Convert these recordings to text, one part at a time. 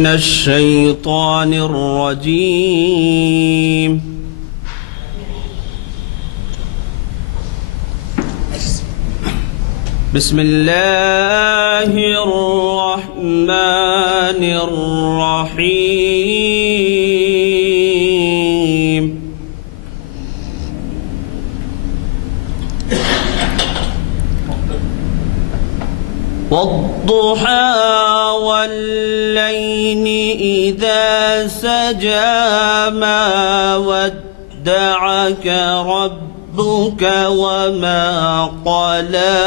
من الشيطان الرجيم. بسم الله الرحمن الرحيم. والضحى والليل إذا سجى ما ودعك ربك وما قلى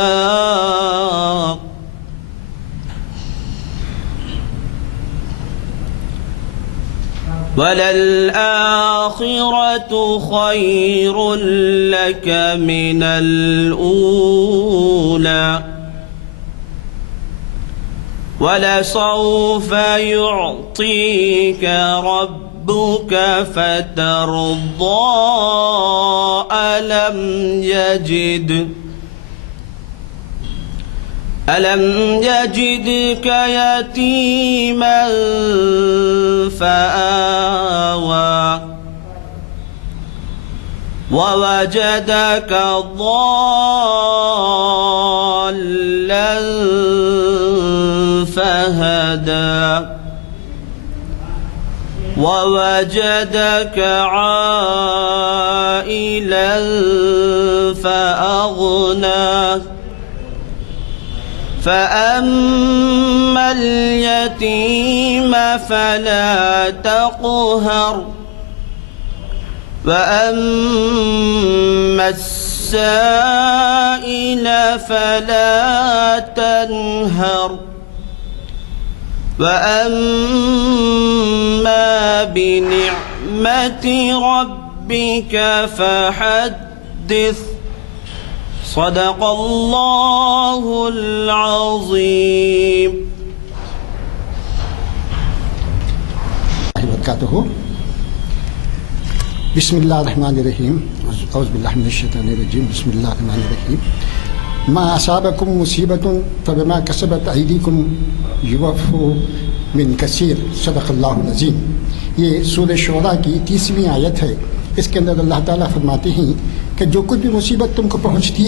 وللآخرة خير لك من الأولى ولسوف يعطيك ربك فترضى ألم يجدك يتيما فآوى ووجدك ضالا فهدى ووجدك عائلا فأغنى فأما اليتيم فلا تقهر وأما السائل فلا تنهر وأما بنعمة ربك فحدث. صدق الله العظيم. بسم اللہ الرحمن الرحیم. اعوذ باللہ من الشیطان الرجیم. بسم اللہ الرحمن الرحیم. ما اصابکم مصیبت فبما کسبت ایدیکم یعفو من کثیر. صدق اللہ العظیم. یہ سورہ شعراء کی 30ویں آیت ہے. اس کے اندر اللہ تعالیٰ فرماتے ہیں کہ جو کچھ بھی مصیبت تم کو پہنچتی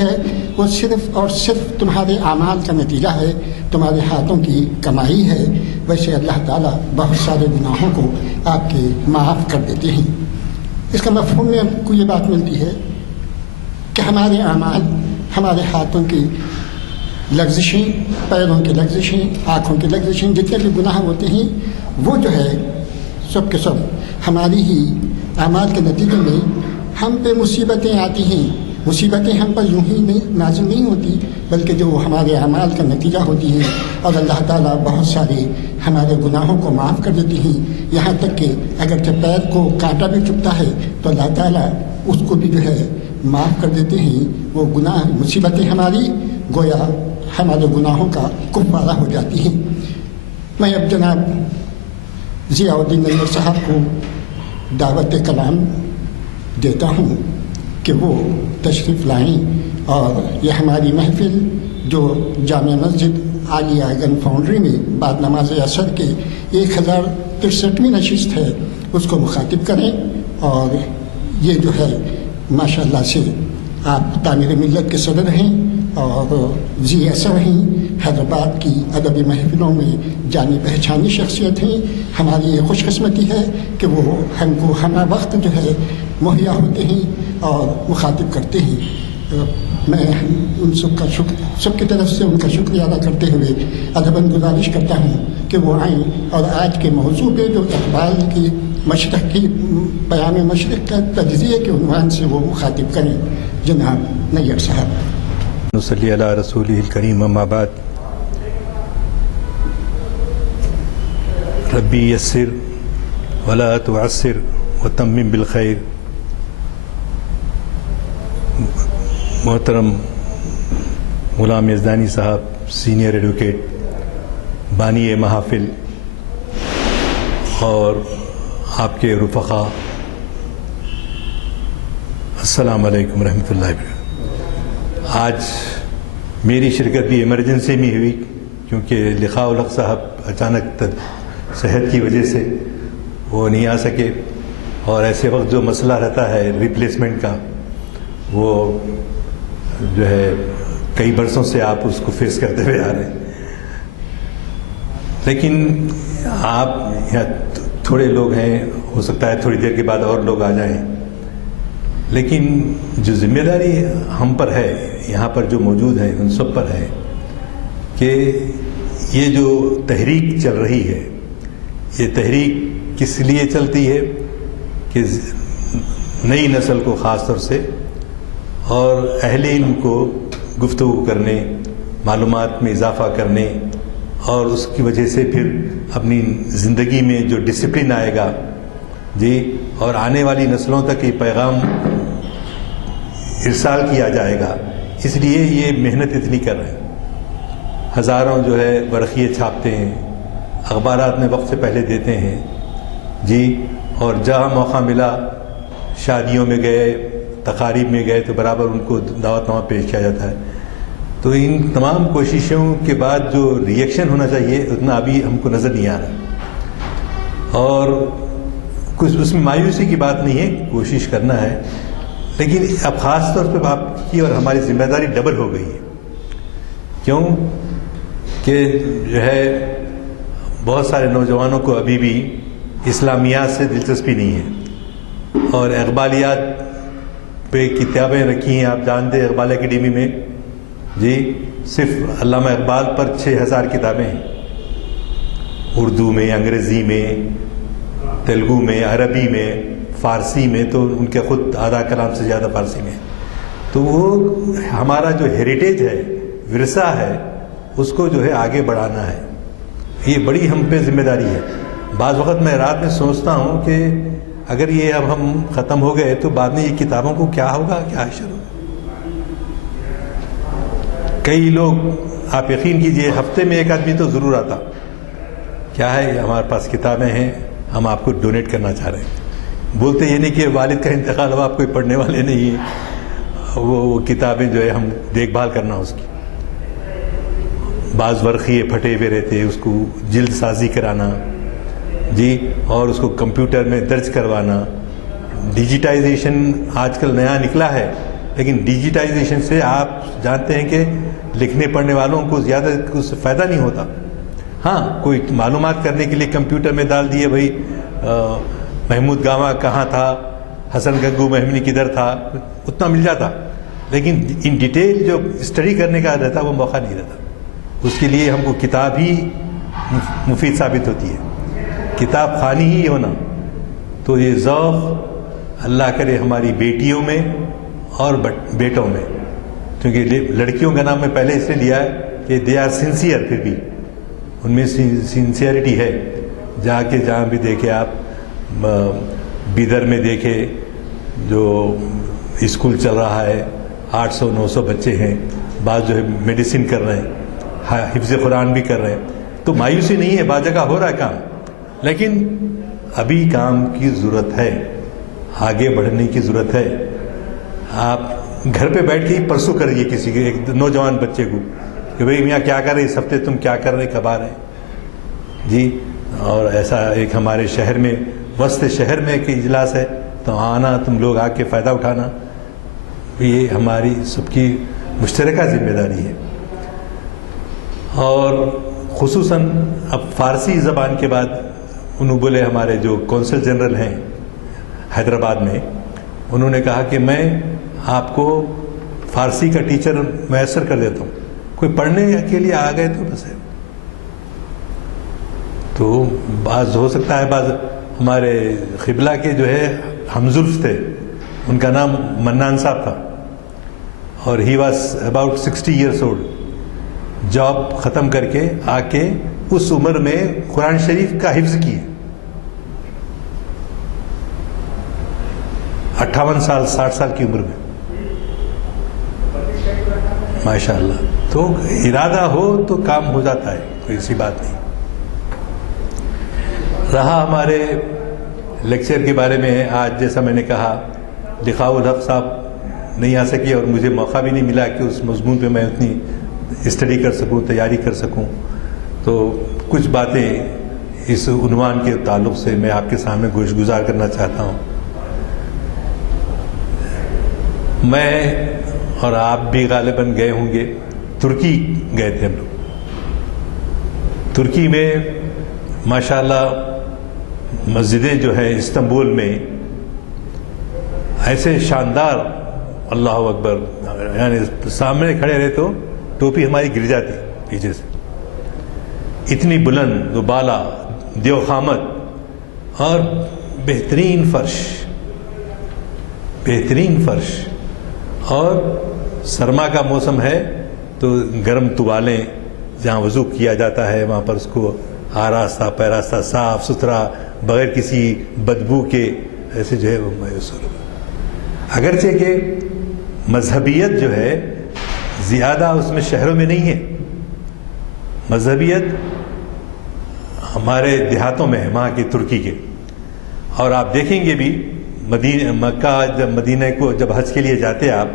ہے وہ صرف اور صرف تمہارے اعمال کا نتیجہ ہے، تمہارے ہاتھوں کی کمائی ہے. ویسے اللہ تعالیٰ بہت سارے گناہوں کو آپ کے معاف کر دیتے ہیں. اس کا مفہوم میں ہم کو یہ بات ملتی ہے کہ ہمارے اعمال، ہمارے ہاتھوں کی لغزشیں، پیروں کی لغزشیں، آنکھوں کی لغزشیں، جتنے بھی گناہ ہوتے ہیں وہ جو ہے سب کے سب ہماری ہی اعمال کے نتیجے میں ہم پہ مصیبتیں آتی ہیں. مصیبتیں ہم پر یوں ہی نازل نہیں ہوتی بلکہ جو ہمارے اعمال کا نتیجہ ہوتی ہیں. اور اللہ تعالیٰ بہت سارے ہمارے گناہوں کو معاف کر دیتے ہیں. یہاں تک کہ اگرچہ پیر کو کانٹا بھی چبھتا ہے تو اللہ تعالیٰ اس کو بھی جو ہے معاف کر دیتے ہیں. وہ گناہ مصیبتیں ہماری گویا ہمارے گناہوں کا کفارہ ہو جاتی ہیں. میں اب جناب ضیاء الدین نیر صاحب کو دعوت کلام دیتا ہوں کہ وہ تشریف لائیں اور یہ ہماری محفل جو جامع مسجد عالیہ گن فاؤنڈری میں بعد نماز عصر کے 1063ویں نشست ہے اس کو مخاطب کریں. اور یہ جو ہے ماشاءاللہ سے آپ تعمیر ملت کے صدر ہیں اور ذی اثر ہیں، حیدرآباد کی ادبی محفلوں میں جانی پہچانی شخصیت ہیں. ہماری یہ خوش قسمتی ہے کہ وہ ہم کو ہمہ وقت جو ہے مہیا ہوتے ہیں اور مخاطب کرتے ہیں. میں ان سب کی طرف سے ان کا شکریہ ادا کرتے ہوئے ادباً گزارش کرتا ہوں کہ وہ آئیں اور آج کے موضوع پہ جو اقبال کی مشرق کی پیام مشرق کا تجزیے کے عنوان سے وہ مخاطب کریں. جناب نیر صاحب. نصلی علی رسولہ الکریم. اما بعد. ربی یسر ولا تعسر وتمم بالخیر. محترم غلام یزدانی صاحب، سینئر ایڈوکیٹ، بانی محافل، اور آپ کے رفقا، السلام علیکم ورحمۃ اللہ وبرکاتہ. آج میری شرکت بھی ایمرجنسی میں ہوئی کیونکہ لقاء الحق صاحب اچانک صحت کی وجہ سے وہ نہیں آ سکے، اور ایسے وقت جو مسئلہ رہتا ہے ریپلیسمنٹ کا، وہ جو ہے کئی برسوں سے آپ اس کو فیس کرتے ہوئے آ رہے ہیں. لیکن آپ یہاں تھوڑے لوگ ہیں، ہو سکتا ہے تھوڑی دیر کے بعد اور لوگ آ جائیں، لیکن جو ذمہ داری ہم پر ہے، یہاں پر جو موجود ہیں ان سب پر ہے کہ یہ جو تحریک چل رہی ہے، یہ تحریک کس لیے چلتی ہے کہ نئی نسل کو خاص طور سے اور اہل علم کو گفتگو کرنے، معلومات میں اضافہ کرنے، اور اس کی وجہ سے پھر اپنی زندگی میں جو ڈسپلن آئے گا جی، اور آنے والی نسلوں تک یہ پیغام ارسال کیا جائے گا. اس لیے یہ محنت اتنی کر رہے ہیں. ہزاروں جو ہے ورقیے چھاپتے ہیں، اخبارات میں وقت سے پہلے دیتے ہیں جی، اور جہاں موقع ملا شادیوں میں گئے، تقاریب میں گئے تو برابر ان کو دعوت نامہ پیش کیا جاتا ہے. تو ان تمام کوششوں کے بعد جو ریئیکشن ہونا چاہیے اتنا ابھی ہم کو نظر نہیں آ رہا، اور کچھ اس میں مایوسی کی بات نہیں ہے، کوشش کرنا ہے. لیکن اب خاص طور پہ آپ کی اور ہماری ذمہ داری ڈبل ہو گئی ہے. کیوں کہ جو ہے بہت سارے نوجوانوں کو ابھی بھی اسلامیات سے دلچسپی نہیں ہے، اور اقبالیات پہ کتابیں رکھی ہیں. آپ جانتے ہیں اقبال اکیڈمی میں جی صرف علامہ اقبال پر 6000 کتابیں ہیں، اردو میں، انگریزی میں، تیلگو میں، عربی میں، فارسی میں، تو ان کے خود آدھا کلام سے زیادہ فارسی میں. تو وہ ہمارا جو ہیریٹیج ہے، ورثہ ہے، اس کو جو ہے آگے بڑھانا ہے. یہ بڑی ہم پہ ذمہ داری ہے. بعض وقت میں رات میں سوچتا ہوں کہ اگر یہ اب ہم ختم ہو گئے تو بعد میں یہ کتابوں کو کیا ہوگا، کیا حشر ہوگا. کئی لوگ، آپ یقین کیجئے، ہفتے میں ایک آدمی تو ضرور آتا، کیا ہے ہمارے پاس کتابیں ہیں، ہم آپ کو ڈونیٹ کرنا چاہ رہے ہیں. بولتے یہ نہیں کہ والد کا انتقال ہوا، آپ کوئی پڑھنے والے نہیں ہیں، وہ کتابیں جو ہے ہم دیکھ بھال کرنا اس کی. بعض ورقیے پھٹے ہوئے رہتے، اس کو جلد سازی کرانا جی، اور اس کو کمپیوٹر میں درج کروانا. ڈیجیٹائزیشن آج کل نیا نکلا ہے، لیکن ڈیجیٹائزیشن سے آپ جانتے ہیں کہ لکھنے پڑھنے والوں کو زیادہ کچھ فائدہ نہیں ہوتا. ہاں، کوئی معلومات کرنے کے لیے کمپیوٹر میں ڈال دیے بھائی محمود گاما کہاں تھا، حسن گنگو مہمنی کدھر تھا، اتنا مل جاتا. لیکن ان ڈیٹیل جو اسٹڈی کرنے کا رہتا وہ موقع نہیں رہتا. اس کے لیے ہم کو کتاب ہی مفید ثابت ہوتی ہے، کتاب خوانی ہی ہونا. تو یہ ذوق اللہ کرے ہماری بیٹیوں میں اور بیٹوں میں، کیونکہ لڑکیوں کا نام میں پہلے اس نے لیا ہے کہ دے آر سنسیئر، پھر بھی ان میں سنسیئرٹی ہے. جا کے جہاں بھی دیکھے آپ، بیدر میں دیکھے جو اسکول چل رہا ہے، 800-900 بچے ہیں، بعض جو ہے میڈیسن کر رہے ہیں، حفظ قرآن بھی کر رہے ہیں. تو مایوسی نہیں ہے، بعض جگہ ہو رہا ہے کام، لیکن ابھی کام کی ضرورت ہے، آگے بڑھنے کی ضرورت ہے. آپ گھر پہ بیٹھ کے ہی پرسوں کریے کسی کے، ایک نوجوان بچے کو کہ بھئی میاں کیا کر رہے اس ہفتے، تم کیا کر رہے، کب آ رہے جی. اور ایسا ایک ہمارے شہر میں، وسط شہر میں ایک اجلاس ہے، تو آنا، تم لوگ آ کے فائدہ اٹھانا. یہ ہماری سب کی مشترکہ ذمہ داری ہے. اور خصوصاً اب فارسی زبان کے بعد انہوں بولے، ہمارے جو کونسل جنرل ہیں حیدرآباد میں، انہوں نے کہا کہ میں آپ کو فارسی کا ٹیچر میسر کر دیتا ہوں، کوئی پڑھنے کے لیے آ گئے تو بس ہے. تو بعض ہو سکتا ہے، بعض ہمارے قبلہ کے جو ہے ہمزلف تھے، ان کا نام منان صاحب تھا، اور he was about 60 years old. Job ختم کر کے آ کے اس عمر میں قرآن شریف کا حفظ کیے، 58 سال 60 سال کی عمر میں، ماشاء اللہ. تو ارادہ ہو تو کام ہو جاتا ہے، کوئی ایسی بات نہیں. رہا ہمارے لیکچر کے بارے میں، آج جیسا میں نے کہا لقاء الحق صاحب نہیں آ سکی، اور مجھے موقع بھی نہیں ملا کہ اس مضمون پہ میں اتنی اسٹڈی کر سکوں، تیاری کر سکوں. تو کچھ باتیں اس عنوان کے تعلق سے میں آپ کے سامنے گزار کرنا چاہتا ہوں. میں اور آپ بھی غالباً گئے ہوں گے، ترکی گئے تھے ہم لوگ. ترکی میں ماشاءاللہ مسجدیں جو ہیں استنبول میں ایسے شاندار، اللہ اکبر، یعنی سامنے کھڑے رہے تو ٹوپی ہماری گر جاتی پیچھے سے، اتنی بلند و بالا، دیو خامت، اور بہترین فرش، اور سرما کا موسم ہے تو گرم توالیں، جہاں وضو کیا جاتا ہے وہاں پر اس کو آراستہ پیراستہ صاف ستھرا بغیر کسی بدبو کے ایسے جو ہے وہ میسر. اگرچہ کہ مذہبیت جو ہے زیادہ اس میں شہروں میں نہیں ہے، مذہبیت ہمارے دیہاتوں میں ہے، وہاں کی ترکی کے. اور آپ دیکھیں گے بھی مکہ جب مدینہ کو جب حج کے لیے جاتے آپ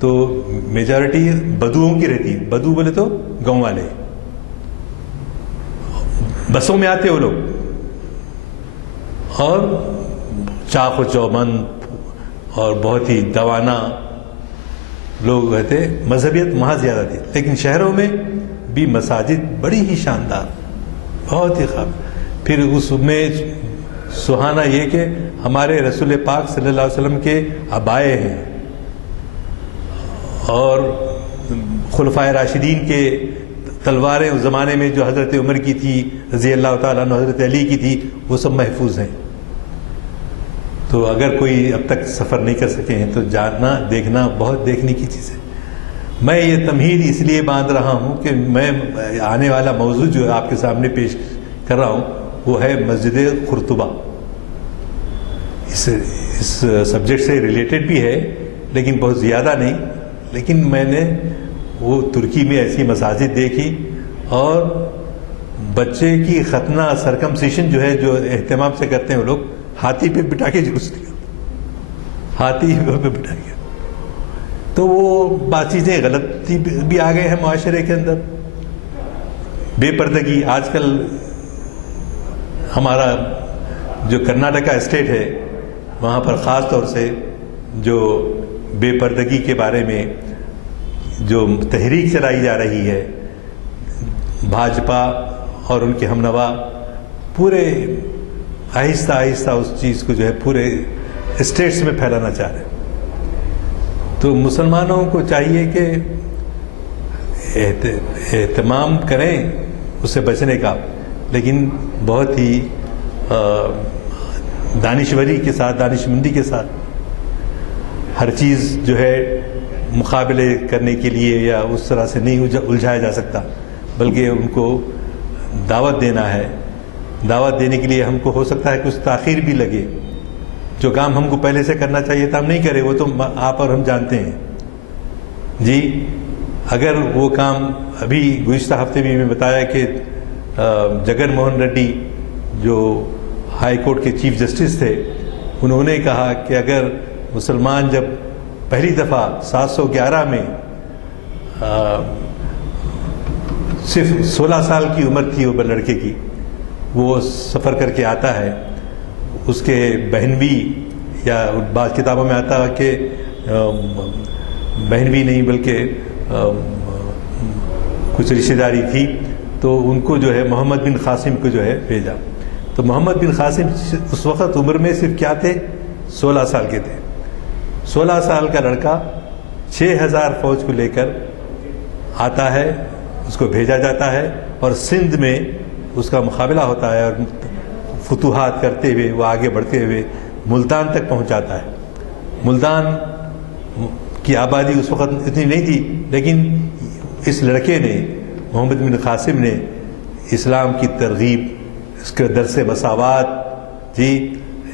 تو میجارٹی بدوؤں کی رہتی ہے. بدو بولے تو گاؤں والے، بسوں میں آتے وہ لوگ، اور چاق و چوبند اور بہت ہی دوانا لوگ رہتے. مذہبیت وہاں زیادہ تھی، لیکن شہروں میں بھی مساجد بڑی ہی شاندار، بہت ہی خوب. پھر اس میں سہانا یہ کہ ہمارے رسول پاک صلی اللہ علیہ وسلم کے عبائے ہیں، اور خلفائے راشدین کے تلواریں اس زمانے میں جو حضرت عمر کی تھی رضی اللہ تعالیٰ عنہ، حضرت علی کی تھی، وہ سب محفوظ ہیں. تو اگر کوئی اب تک سفر نہیں کر سکے ہیں تو جاننا دیکھنا بہت دیکھنے کی چیز ہے. میں یہ تمہید اس لیے باندھ رہا ہوں کہ میں آنے والا موضوع جو آپ کے سامنے پیش کر رہا ہوں وہ ہے مسجد قرطبہ. اس سبجیکٹ سے ریلیٹڈ بھی ہے لیکن بہت زیادہ نہیں. لیکن میں نے وہ ترکی میں ایسی مساجد دیکھی، اور بچے کی ختنہ سرکمسیشن جو ہے جو اہتمام سے کرتے ہیں وہ لوگ ہاتھی پہ بٹھا کے جلوس نکالتے، ہاتھی پہ بٹھا کے. تو وہ بات چیزیں غلطی بھی آ گئے ہیں معاشرے کے اندر. بے پردگی آج کل ہمارا جو کرناٹکا اسٹیٹ ہے وہاں پر خاص طور سے جو بے پردگی کے بارے میں جو تحریک چلائی جا رہی ہے، بھاجپا اور ان کے ہمنوا پورے آہستہ آہستہ اس چیز کو جو ہے پورے اسٹیٹس میں پھیلانا چاہ رہے ہیں. تو مسلمانوں کو چاہیے کہ اہتمام کریں اس سے بچنے کا، لیکن بہت ہی دانشوری کے ساتھ، دانشمندی کے ساتھ. ہر چیز جو ہے مقابلے کرنے کے لیے یا اس طرح سے نہیں الجھایا جا سکتا، بلکہ ان کو دعوت دینا ہے. دعوت دینے کے لیے ہم کو ہو سکتا ہے کچھ تاخیر بھی لگے. جو کام ہم کو پہلے سے کرنا چاہیے تھا ہم نہیں کرے، وہ تو آپ اور ہم جانتے ہیں. جی اگر وہ کام ابھی گزشتہ ہفتے بھی میں بتایا کہ جگن موہن ریڈی جو ہائی کورٹ کے چیف جسٹس تھے، انہوں نے کہا کہ اگر مسلمان جب پہلی دفعہ 711 میں صرف 16 سال کی عمر تھی وہ لڑکے کی، وہ سفر کر کے آتا ہے، اس کے بہنوی یا بعض کتابوں میں آتا ہے کہ بہنوی نہیں بلکہ کچھ رشتہ داری تھی، تو ان کو جو ہے محمد بن قاسم کو جو ہے بھیجا. تو محمد بن قاسم اس وقت عمر میں صرف کیا تھے، 16 سال کے تھے. 16 سال کا لڑکا 6000 فوج کو لے کر آتا ہے، اس کو بھیجا جاتا ہے، اور سندھ میں اس کا مقابلہ ہوتا ہے، اور فتوحات کرتے ہوئے وہ آگے بڑھتے ہوئے ملتان تک پہنچاتا ہے. ملتان کی آبادی اس وقت اتنی نہیں تھی، لیکن اس لڑکے نے، محمد بن قاسم نے، اسلام کی ترغیب، اس کے درس مساوات، جی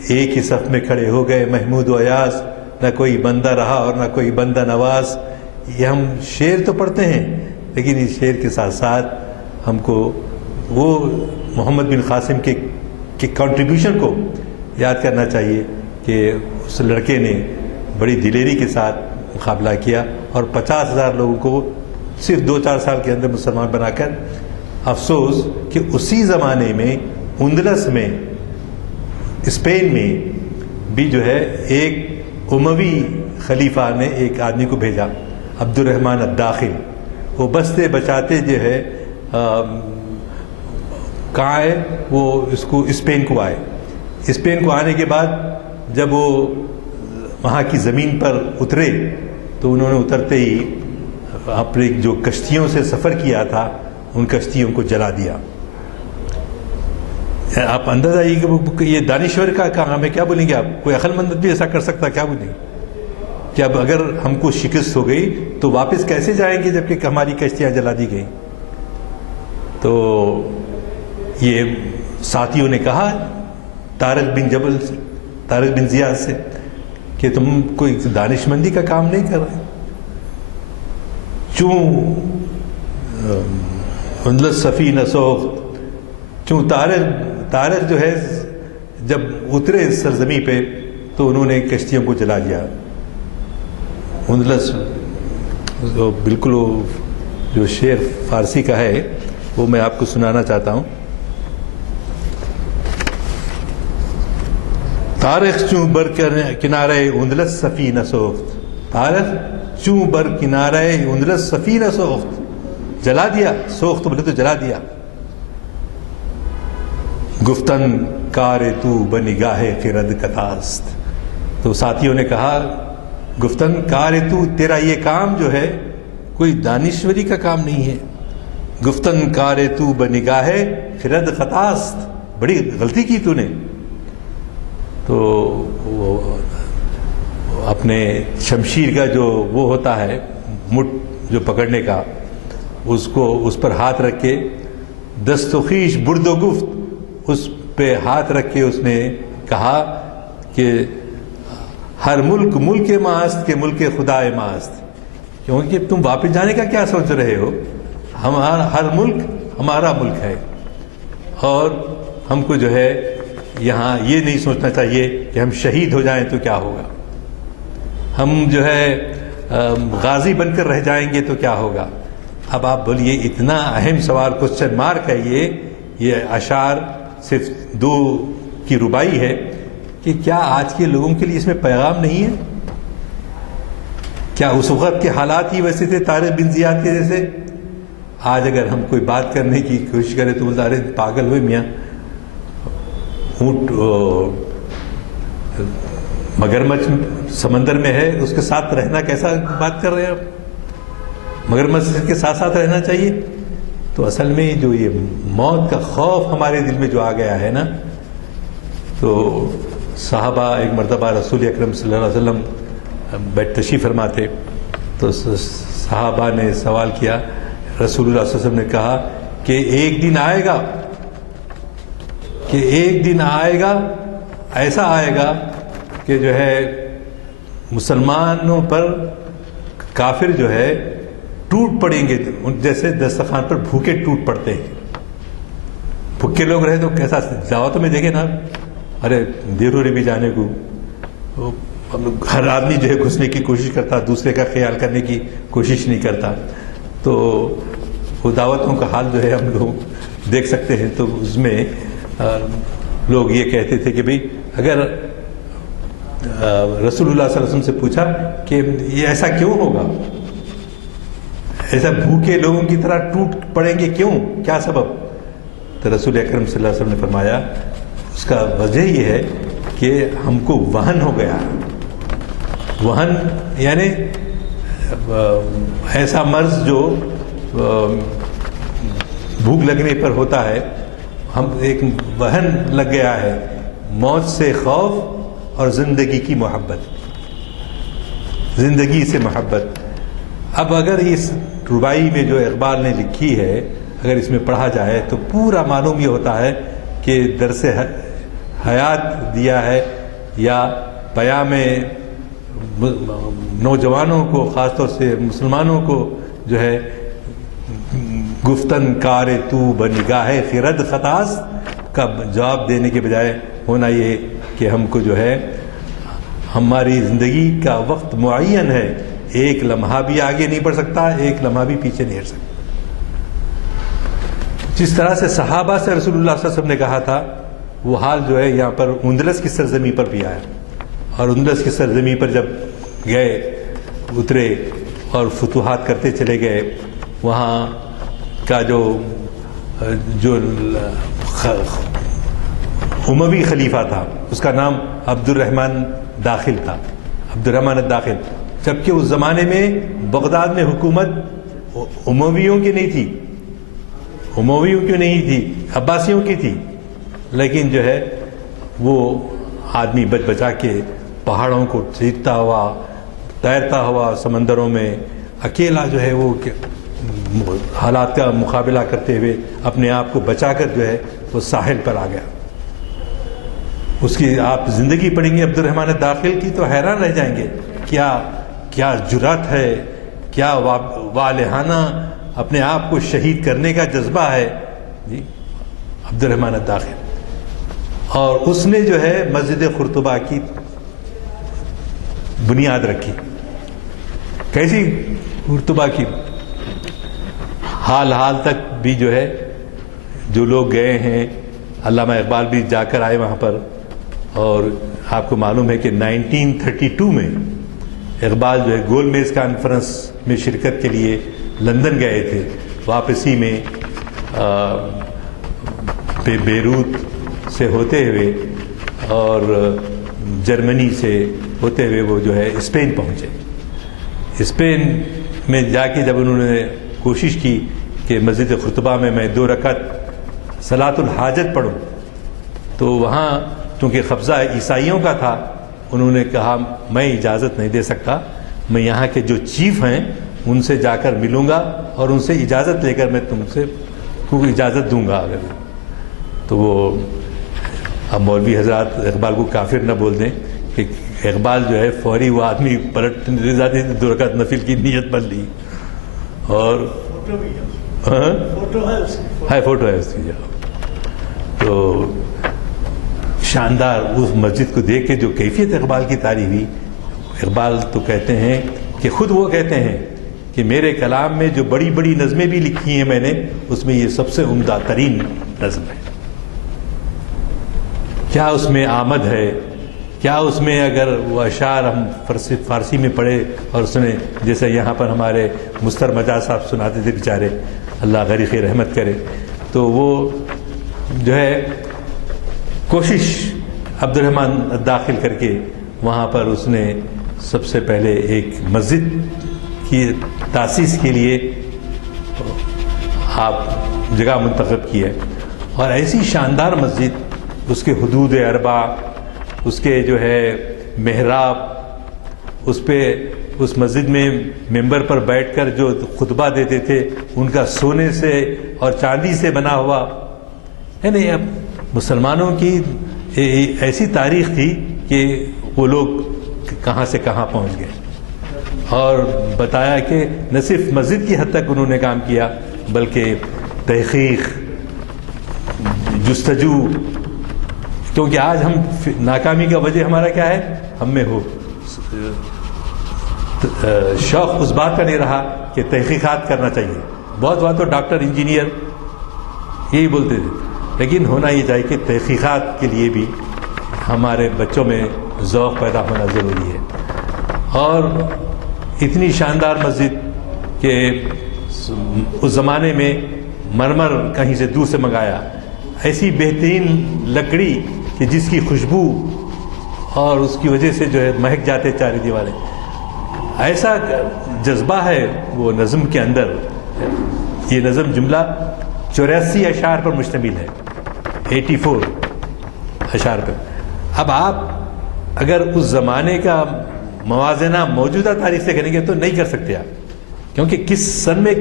ایک ہی صف میں کھڑے ہو گئے محمود و ایاز، نہ کوئی بندہ رہا اور نہ کوئی بندہ نواز. یہ ہم شعر تو پڑھتے ہیں، لیکن اس شعر کے ساتھ ساتھ ہم کو وہ محمد بن قاسم کے کنٹریبیوشن کو یاد کرنا چاہیے کہ اس لڑکے نے بڑی دلیری کے ساتھ مقابلہ کیا، اور 50,000 لوگوں کو صرف 2-4 سال کے اندر مسلمان بنا کر افسوس کہ اسی زمانے میں اندلس میں اسپین میں بھی جو ہے ایک اموی خلیفہ نے ایک آدمی کو بھیجا، عبد الرحمن الداخل. وہ بستے بچاتے جو ہے کہاں آئے، وہ اس کو اسپین کو آئے. اسپین کو آنے کے بعد جب وہ وہاں کی زمین پر اترے تو انہوں نے اترتے ہی اپنے جو کشتیوں سے سفر کیا تھا ان کشتیوں کو جلا دیا. آپ اندازہ آئیے کہ یہ دانشور کا کام ہے، کیا بولیں گے آپ؟ کوئی عقل مند بھی ایسا کر سکتا، کیا بولیں گے کہ اب اگر ہم کو شکست ہو گئی تو واپس کیسے جائیں گے جبکہ ہماری کشتیاں جلا دی گئیں؟ تو یہ ساتھیوں نے کہا طارق بن زیاد سے کہ تم کوئی دانش مندی کا کام نہیں کر رہے. چوں اندلس سفینہ سوخت، چوں طارق جو ہے جب اترے سرزمین پہ تو انہوں نے کشتیوں کو جلا دیا. اندلس بالکل جو شعر فارسی کا ہے وہ میں آپ کو سنانا چاہتا ہوں. طارق چوں بر کنارے اندلس سفینہ سوخت، طارق چوں بر کنارے اندلس سفینہ سوخت، جلا دیا. سوخت بولے تو جلا دیا. گفتن کار تو بنگاہ خرد کتاست. تو ساتھیوں نے کہا گفتن کار تو، تیرا یہ کام جو ہے کوئی دانشوری کا کام نہیں ہے. گفتن کار تو بنگاہ خرد خطاست، بڑی غلطی کی تو نے. تو وہ اپنے شمشیر کا جو وہ ہوتا ہے مٹ جو پکڑنے کا، اس کو اس پر ہاتھ رکھ کے دست و خویش برد و گفت، اس پہ ہاتھ رکھ کے اس نے کہا کہ ہر ملک ملک ماست کے ملک خدا ماست. کیونکہ تم واپس جانے کا کیا سوچ رہے ہو؟ ہمارا ہر ملک ہمارا ملک ہے، اور ہم کو جو ہے یہاں یہ نہیں سوچنا چاہیے کہ ہم شہید ہو جائیں تو کیا ہوگا، ہم جو ہے غازی بن کر رہ جائیں گے تو کیا ہوگا. اب آپ بولیے اتنا اہم سوال، کوسچن مارک ہے یہ اشعار صرف 2 کی ربائی ہے کہ کیا آج کے لوگوں کے لیے اس میں پیغام نہیں ہے؟ کیا اس وقت کے حالات ہی ویسے تھے طارق بن زیاد کے جیسے؟ آج اگر ہم کوئی بات کرنے کی کوشش کریں تو بولتا ارے پاگل ہوئے میاں، اونٹ مگرمچھ سمندر میں ہے، اس کے ساتھ رہنا کیسا بات کر رہے ہیں آپ؟ مگرمچھ کے ساتھ ساتھ رہنا چاہیے. تو اصل میں جو یہ موت کا خوف ہمارے دل میں جو آ گیا ہے نا، تو صحابہ ایک مرتبہ رسول اکرم صلی اللہ علیہ وسلم بیٹھ تشریف فرما تھے، تو صحابہ نے سوال کیا، رسول اللہ صلی اللہ علیہ وسلم نے کہا کہ ایک دن آئے گا، کہ ایک دن آئے گا، ایسا آئے گا کہ جو ہے مسلمانوں پر کافر جو ہے ٹوٹ پڑیں گے، جیسے دسترخوان پر بھوکے ٹوٹ پڑتے ہیں. بھوکے لوگ رہے تو کیسا دعوتوں میں دیکھیں نا، ارے دیر ہو رہی بھی جانے کو، ہر آدمی جو ہے گھسنے کی کوشش کرتا، دوسرے کا خیال کرنے کی کوشش نہیں کرتا. تو وہ دعوتوں کا حال جو ہے ہم لوگ دیکھ سکتے ہیں. تو اس میں لوگ یہ کہتے تھے کہ بھئی اگر رسول اللہ صلی اللہ علیہ وسلم سے پوچھا کہ یہ ایسا کیوں ہوگا، ایسا بھوکے لوگوں کی طرح ٹوٹ پڑیں گے کیوں، کیا سبب؟ تو رسول اکرم صلی اللہ علیہ وسلم نے فرمایا اس کا وجہ یہ ہے کہ ہم کو وہن ہو گیا. وہن یعنی ایسا مرض جو بھوک لگنے پر ہوتا ہے، ہم ایک وہن لگ گیا ہے، موت سے خوف اور زندگی کی محبت، زندگی سے محبت. اب اگر اس ربائی میں جو اقبال نے لکھی ہے اگر اس میں پڑھا جائے تو پورا معلوم یہ ہوتا ہے کہ درس حیات دیا ہے، یا پیام نوجوانوں کو، خاص طور سے مسلمانوں کو جو ہے گفتن کار تو بنگاہ خرد خطاس کا جواب دینے کے بجائے ہونا یہ کہ ہم کو جو ہے ہماری زندگی کا وقت معین ہے، ایک لمحہ بھی آگے نہیں بڑھ سکتا، ایک لمحہ بھی پیچھے نہیں ہٹ سکتا. جس طرح سے صحابہ سے رسول اللہ صلی اللہ علیہ وسلم نے کہا تھا وہ حال جو ہے یہاں پر اندلس کی سرزمین پر بھی آیا. اور اندلس کی سرزمین پر جب گئے اترے اور فتوحات کرتے چلے گئے, وہاں کا جو اموی خلیفہ تھا اس کا نام عبد الرحمن داخل تھا, عبد الرحمن الداخل. جبکہ اس زمانے میں بغداد میں حکومت امویوں کی نہیں تھی, امویوں کی نہیں تھی, عباسیوں کی تھی. لیکن جو ہے وہ آدمی بچ بچا کے پہاڑوں کو سیدھتا ہوا, تیرتا ہوا سمندروں میں, اکیلا جو ہے وہ حالات کا مقابلہ کرتے ہوئے اپنے آپ کو بچا کر جو ہے وہ ساحل پر آ گیا. اس کی آپ زندگی پڑھیں گے عبد الرحمن داخل کی تو حیران رہ جائیں گے, کیا جرأت ہے, کیا والہانہ اپنے آپ کو شہید کرنے کا جذبہ ہے جی عبد الرحمن داخل. اور اس نے جو ہے مسجد قرطبہ کی بنیاد رکھی. کیسی قرطبہ کی؟ حال تک بھی جو ہے جو لوگ گئے ہیں, علامہ اقبال بھی جا کر آئے وہاں پر. اور آپ کو معلوم ہے کہ 1932 میں اقبال جو ہے گول میز کانفرنس میں شرکت کے لیے لندن گئے تھے. واپسی میں بیروت سے ہوتے ہوئے اور جرمنی سے ہوتے ہوئے وہ جو ہے اسپین پہنچے. اسپین میں جا کے جب انہوں نے کوشش کی کہ مسجد قرطبہ میں 2 رکعت صلاۃ الحاجت پڑھوں, تو وہاں چونکہ قبضہ عیسائیوں کا تھا, انہوں نے کہا میں اجازت نہیں دے سکتا, میں یہاں کے جو چیف ہیں ان سے جا کر ملوں گا اور ان سے اجازت لے کر میں تم سے اجازت دوں گا. اگر تو وہ اب مولوی حضرات اقبال کو کافر نہ بول دیں کہ اقبال جو ہے فوری وہ آدمی پلٹ 2 رکعت نفل کی نیت بن لی. اور فوٹو ہے اس کی. تو شاندار اس مسجد کو دیکھ کے جو کیفیت اقبال کی تعریف ہوئی. اقبال تو کہتے ہیں کہ خود وہ کہتے ہیں کہ میرے کلام میں جو بڑی بڑی نظمیں بھی لکھی ہیں میں نے, اس میں یہ سب سے عمدہ ترین نظم ہے. کیا اس میں آمد ہے, کیا اس میں اگر وہ اشعار ہم فارسی میں پڑھے اور سنیں, جیسے یہاں پر ہمارے مستر مجاز صاحب سناتے تھے بیچارے, اللہ غریق رحمت کرے, تو وہ جو ہے کوشش عبد الرحمن داخل کر کے وہاں پر اس نے سب سے پہلے ایک مسجد کی تاسیس کے لیے آپ جگہ منتخب کی ہے. اور ایسی شاندار مسجد, اس کے حدود اربع, اس کے جو ہے محراب, اس پہ اس مسجد میں ممبر پر بیٹھ کر جو خطبہ دیتے تھے ان کا سونے سے اور چاندی سے بنا ہوا ہے. نہیں, اب مسلمانوں کی ایسی تاریخ تھی کہ وہ لوگ کہاں سے کہاں پہنچ گئے. اور بتایا کہ نہ صرف مسجد کی حد تک انہوں نے کام کیا بلکہ تحقیق, جستجو. کیونکہ آج ہم ناکامی کا وجہ ہمارا کیا ہے, ہم میں ہو شوق اس بات کا نہیں رہا کہ تحقیقات کرنا چاہیے. بہت بات تو ڈاکٹر انجینئر یہی بولتے تھے, لیکن ہونا یہ چاہیے کہ تحقیقات کے لیے بھی ہمارے بچوں میں ذوق پیدا ہونا ضروری ہے. اور اتنی شاندار مسجد کہ اس زمانے میں مرمر کہیں سے دور سے منگایا, ایسی بہترین لکڑی کہ جس کی خوشبو اور اس کی وجہ سے جو ہے مہک جاتے چارے دیواریں. ایسا جذبہ ہے وہ نظم کے اندر. یہ نظم جملہ 84 اشعار پر مشتمل ہے, 84 اشعار پر. اب آپ اگر اس زمانے کا موازنہ موجودہ تاریخ سے کریں گے تو نہیں کر سکتے آپ, کیونکہ کس سن میں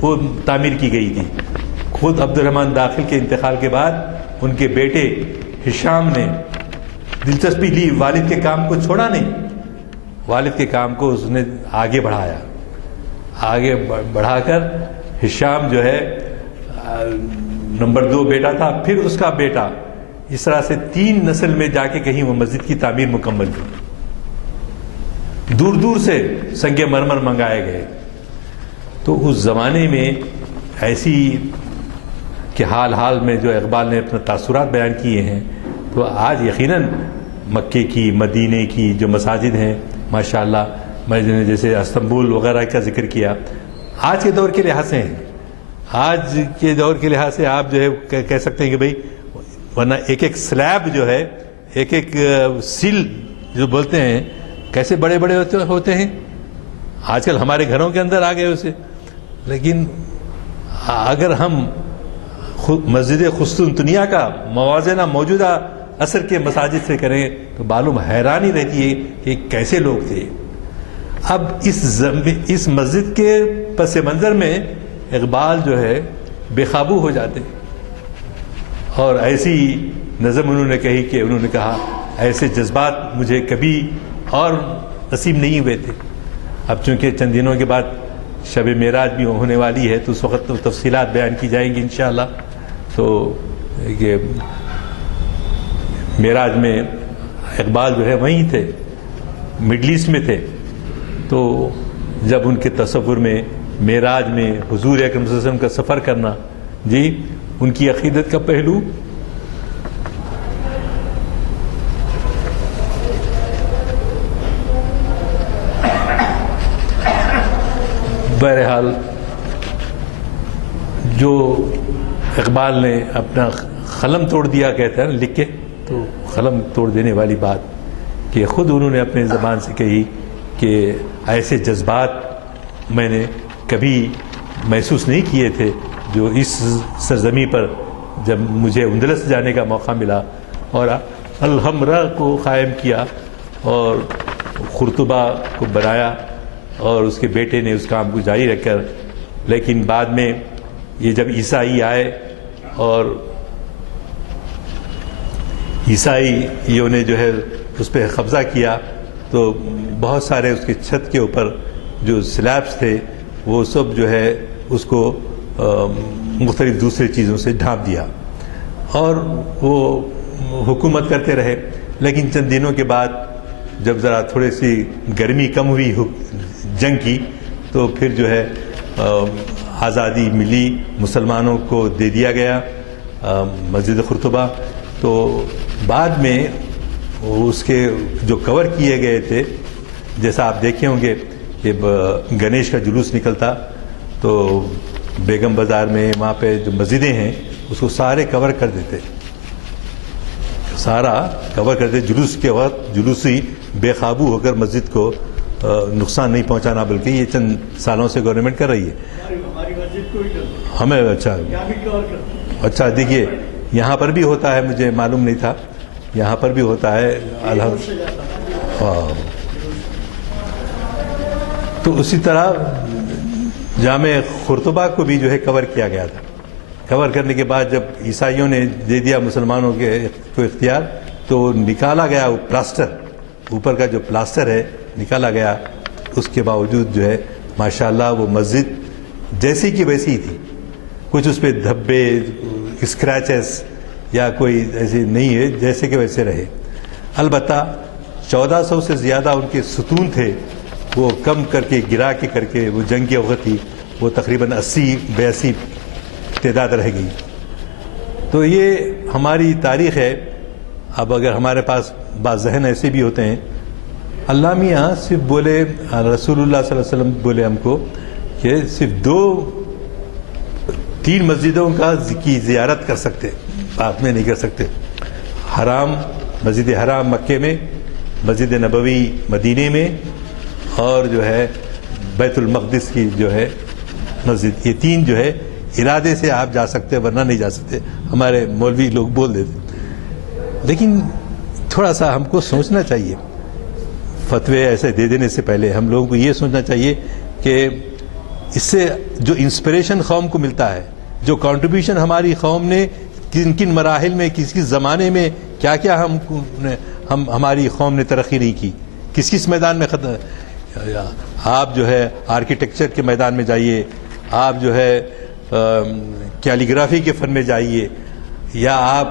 وہ تعمیر کی گئی تھی. خود عبد الرحمن داخل کے انتقال کے بعد ان کے بیٹے ہشام نے دلچسپی لی, والد کے کام کو چھوڑا نہیں, والد کے کام کو اس نے آگے بڑھایا. آگے بڑھا کر ہشام جو ہے نمبر 2 بیٹا تھا, پھر اس کا بیٹا, اس طرح سے 3 نسل میں جا کے کہیں وہ مسجد کی تعمیر مکمل ہوئی. دور دور سے سنگ مرمر منگائے گئے. تو اس زمانے میں ایسی کہ حال میں جو اقبال نے اپنے تاثرات بیان کیے ہیں، تو آج یقیناً مکے کی، مدینے کی جو مساجد ہیں ماشاءاللہ، میں نے جیسے استنبول وغیرہ کا ذکر کیا، آج کے دور کے لحاظ سے ہیں، آج کے دور کے لحاظ سے آپ جو ہے کہہ سکتے ہیں کہ بھئی، ورنہ ایک ایک سلیب جو ہے، ایک ایک سیل جو بولتے ہیں، کیسے بڑے بڑے ہوتے ہیں، آج کل ہمارے گھروں کے اندر آ گئے اسے. لیکن اگر ہم مسجد قسطنطنیہ کا موازنہ موجودہ عصر کے مساجد سے کریں تو معلوم حیرانی رہتی ہے کہ کیسے لوگ تھے. اب اس مسجد کے پس منظر میں اقبال جو ہے بے قابو ہو جاتے ہیں، اور ایسی نظم انہوں نے کہی کہ انہوں نے کہا ایسے جذبات مجھے کبھی اور نصیب نہیں ہوئے تھے. اب چونکہ چند دنوں کے بعد شب معراج بھی ہونے والی ہے تو اس وقت تفصیلات بیان کی جائیں گی انشاءاللہ. تو کہ معراج میں اقبال جو ہے وہیں تھے، مڈل ایسٹ میں تھے، تو جب ان کے تصور میں معراج میں حضور اکرم صلی اللہ علیہ وسلم کا سفر کرنا، جی ان کی عقیدت کا پہلو بہرحال جو اقبال نے اپنا قلم توڑ دیا کہتے ہیں لکھ کے، تو قلم توڑ دینے والی بات کہ خود انہوں نے اپنے زبان سے کہی کہ ایسے جذبات میں نے کبھی محسوس نہیں کیے تھے جو اس سرزمین پر جب مجھے اندلس جانے کا موقع ملا اور الحمرہ کو قائم کیا اور قرطبہ کو بنایا، اور اس کے بیٹے نے اس کام کو جاری رکھ کر، لیکن بعد میں یہ جب عیسائی آئے اور عیسائیوں نے جو ہے اس پہ قبضہ کیا تو بہت سارے اس کے چھت کے اوپر جو سلیبس تھے وہ سب جو ہے اس کو مختلف دوسری چیزوں سے ڈھانپ دیا اور وہ حکومت کرتے رہے. لیکن چند دنوں کے بعد جب ذرا تھوڑی سی گرمی کم ہوئی جنگ کی تو پھر جو ہے آزادی ملی، مسلمانوں کو دے دیا گیا مسجد قرطبہ. تو بعد میں اس کے جو کور کیے گئے تھے، جیسا آپ دیکھے ہوں گے کہ گنیش کا جلوس نکلتا تو بیگم بازار میں وہاں پہ جو مسجدیں ہیں اس کو سارے کور کر دیتے، سارا کور کر دیتے. جلوس کے وقت جلوسی بے قابو ہو کر مسجد کو نقصان نہیں پہنچانا، بلکہ یہ چند سالوں سے گورنمنٹ کر رہی ہے. ہمیں اچھا دیکھیے یہاں پر بھی ہوتا ہے، مجھے معلوم نہیں تھا، یہاں پر بھی ہوتا ہے تو اسی طرح جامع قرطبہ کو بھی جو ہے کور کیا گیا تھا. کور کرنے کے بعد جب عیسائیوں نے دے دیا مسلمانوں کو اختیار تو نکالا گیا وہ پلاسٹر، اوپر کا جو پلاسٹر ہے نکالا گیا. اس کے باوجود جو ہے ماشاءاللہ وہ مسجد جیسی کی ویسی تھی، کچھ اس پہ دھبے اسکریچز یا کوئی ایسی نہیں ہے، جیسے کہ ویسے رہے. البتہ 1400 سے زیادہ ان کے ستون تھے، وہ کم کر کے گرا کے کر کے وہ جنگ کی وقت تھی وہ تقریباً 80-82 تعداد رہ گئی. تو یہ ہماری تاریخ ہے. اب اگر ہمارے پاس بعض ذہن ایسے بھی ہوتے ہیں، اللہ میاں صرف بولے، رسول اللہ صلی اللہ علیہ وسلم بولے ہم کو کہ صرف 2-3 مسجدوں کی زیارت کر سکتے، بعد میں نہیں کر سکتے. حرام، مسجد حرام مکے میں، مسجد نبوی مدینے میں، اور جو ہے بیت المقدس کی جو ہے مسجد، یہ 3 جو ہے ارادے سے آپ جا سکتے، ورنہ نہیں جا سکتے. ہمارے مولوی لوگ بول دیتے. لیکن تھوڑا سا ہم کو سوچنا چاہیے، فتوے ایسے دے دینے سے پہلے ہم لوگوں کو یہ سوچنا چاہیے کہ اس سے جو انسپریشن قوم کو ملتا ہے، جو کنٹریبیوشن ہماری قوم نے کن کن مراحل میں، کس کس زمانے میں کیا کیا ہماری قوم نے ترقی نہیں کی، کس کس میدان میں آپ جو ہے آرکیٹیکچر کے میدان میں جائیے، آپ جو ہے کیلیگرافی کے فن میں جائیے، یا آپ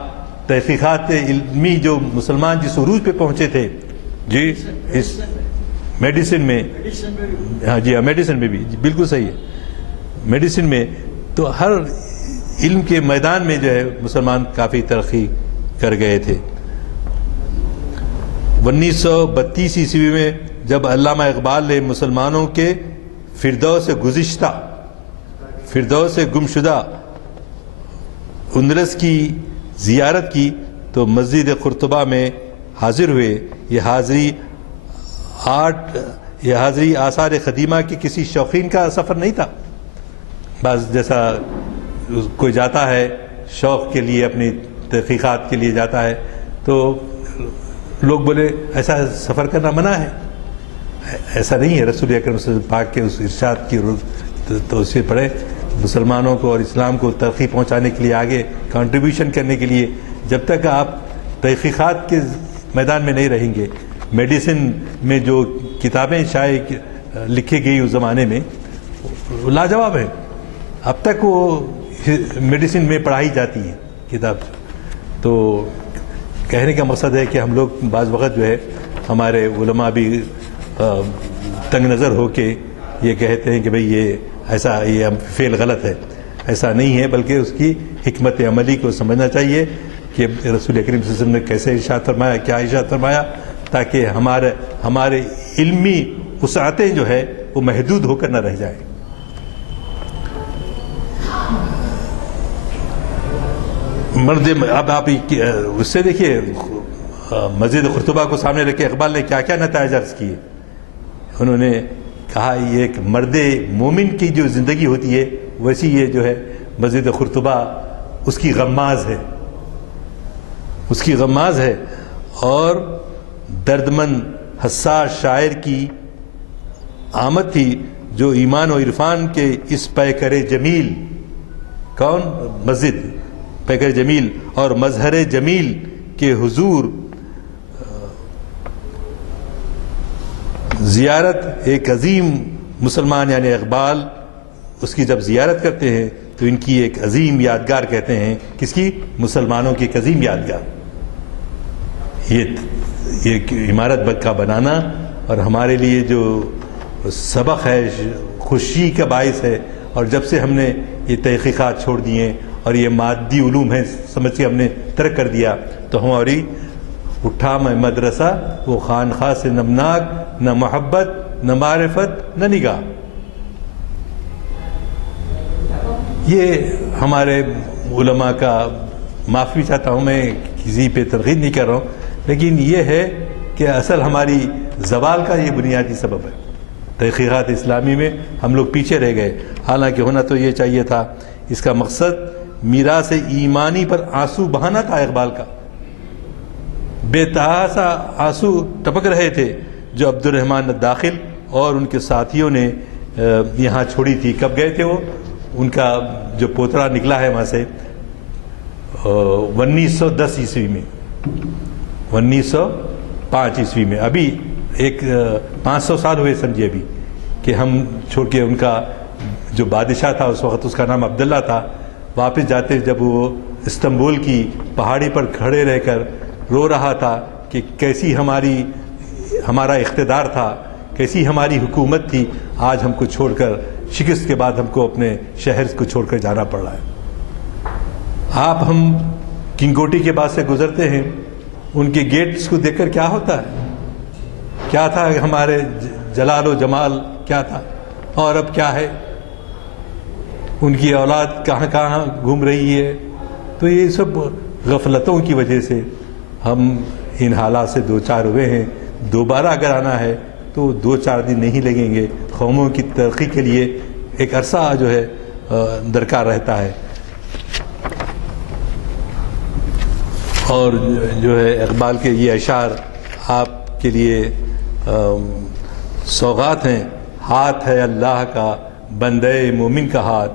تحقیقات علمی جو مسلمان جس عروج پہ پہنچے تھے، جی اس میڈیسن میں، ہاں جی ہاں میڈیسن میں بھی بالکل صحیح ہے، میڈیسن میں تو ہر علم کے میدان میں جو ہے مسلمان کافی ترقی کر گئے تھے۔ 1932 عیسوی میں جب علامہ اقبال نے مسلمانوں کے فردوس گزشتہ، فردوس گمشدہ اندلس کی زیارت کی تو مسجد قرطبہ میں حاضر ہوئے۔ یہ حاضری آثار قدیمہ کے کسی شوقین کا سفر نہیں تھا، بعض جیسا کوئی جاتا ہے شوق کے لیے، اپنی تحقیقات کے لیے جاتا ہے، تو لوگ بولے ایسا سفر کرنا منع ہے۔ ایسا نہیں ہے، رسول اکرم صلی اللہ علیہ وسلم پاک کے اس ارشاد کی توصیے پڑھے، مسلمانوں کو اور اسلام کو ترقی پہنچانے کے لیے، آگے کنٹریبیوشن کرنے کے لیے، جب تک آپ تحقیقات کے میدان میں نہیں رہیں گے، میڈیسن میں جو کتابیں شائع لکھی گئی اس زمانے میں وہ لاجواب ہیں، اب تک وہ میڈیسن میں پڑھائی جاتی ہے کتاب۔ تو کہنے کا مقصد ہے کہ ہم لوگ بعض وقت جو ہے ہمارے علماء بھی تنگ نظر ہو کے یہ کہتے ہیں کہ بھئی یہ ایسا، یہ فعل غلط ہے، ایسا نہیں ہے، بلکہ اس کی حکمت عملی کو سمجھنا چاہیے کہ رسول اکرم صلی اللہ علیہ وسلم نے کیسے ارشاد فرمایا، کیا ارشاد فرمایا، تاکہ ہمارے علمی وسعتیں جو ہے وہ محدود ہو کر نہ رہ جائیں۔ اب آپ اس سے دیکھیے مسجد قرطبہ کو سامنے رکھ کے اقبال نے کیا کیا نتائج عرض کیے۔ انہوں نے کہا یہ ایک مرد مومن کی جو زندگی ہوتی ہے ویسی یہ جو ہے مسجد قرطبہ اس کی غماز ہے، اس کی غماز ہے، اور دردمند حساس شاعر کی آمد تھی جو ایمان و عرفان کے اس پیکر جمیل، کون؟ مسجد پیکر جمیل اور مظہر جمیل کے حضور زیارت ایک عظیم مسلمان یعنی اقبال اس کی جب زیارت کرتے ہیں تو ان کی ایک عظیم یادگار کہتے ہیں، کس کی؟ مسلمانوں کی ایک عظیم یادگار۔ یہ عمارت کا بنانا اور ہمارے لیے جو سبق ہے، خوشی کا باعث ہے، اور جب سے ہم نے یہ تحقیقات چھوڑ دیے اور یہ مادی علوم ہیں سمجھ کے ہم نے ترک کر دیا تو ہماری اٹھا میں مدرسہ وہ خانخواہ سے نمناک، نہ محبت نہ معرفت نہ نگاہ۔ یہ ہمارے علماء کا، معافی چاہتا ہوں میں کسی پہ تنقید نہیں کر رہا ہوں، لیکن یہ ہے کہ اصل ہماری زوال کا یہ بنیادی سبب ہے۔ تحقیقات اسلامی میں ہم لوگ پیچھے رہ گئے، حالانکہ ہونا تو یہ چاہیے تھا۔ اس کا مقصد میراث ایمانی پر آنسو بہانا تھا۔ اقبال کا بے تحاشا آنسو ٹپک رہے تھے جو عبد الرحمن داخل اور ان کے ساتھیوں نے یہاں چھوڑی تھی۔ کب گئے تھے وہ؟ ان کا جو پوترا نکلا ہے وہاں سے 1910 عیسوی میں، 1905 عیسوی میں، ابھی ایک 500 سال ہوئے سمجھے ابھی کہ ہم چھوڑ کے، ان کا جو بادشاہ تھا اس وقت اس کا نام عبداللہ تھا، واپس جاتے جب وہ استنبول کی پہاڑی پر کھڑے رہ کر رو رہا تھا کہ کیسی ہمارا اقتدار تھا، کیسی ہماری حکومت تھی، آج ہم کو چھوڑ کر، شکست کے بعد ہم کو اپنے شہر کو چھوڑ کر جانا پڑ رہا ہے۔ آپ ہم کنگوٹی کے بعد سے گزرتے ہیں، ان کے گیٹس کو دیکھ کر کیا ہوتا ہے؟ کیا تھا ہمارے جلال و جمال، کیا تھا، اور اب کیا ہے؟ ان کی اولاد کہاں کہاں گھوم رہی ہے۔ تو یہ سب غفلتوں کی وجہ سے ہم ان حالات سے دو چار ہوئے ہیں۔ دوبارہ اگر آنا ہے تو 2-4 دن نہیں لگیں گے۔ قوموں کی ترقی کے لیے ایک عرصہ جو ہے درکار رہتا ہے۔ اور جو ہے اقبال کے یہ اشعار آپ کے لیے سوغات ہیں۔ ہاتھ ہے اللہ کا بندے مومن کا ہاتھ،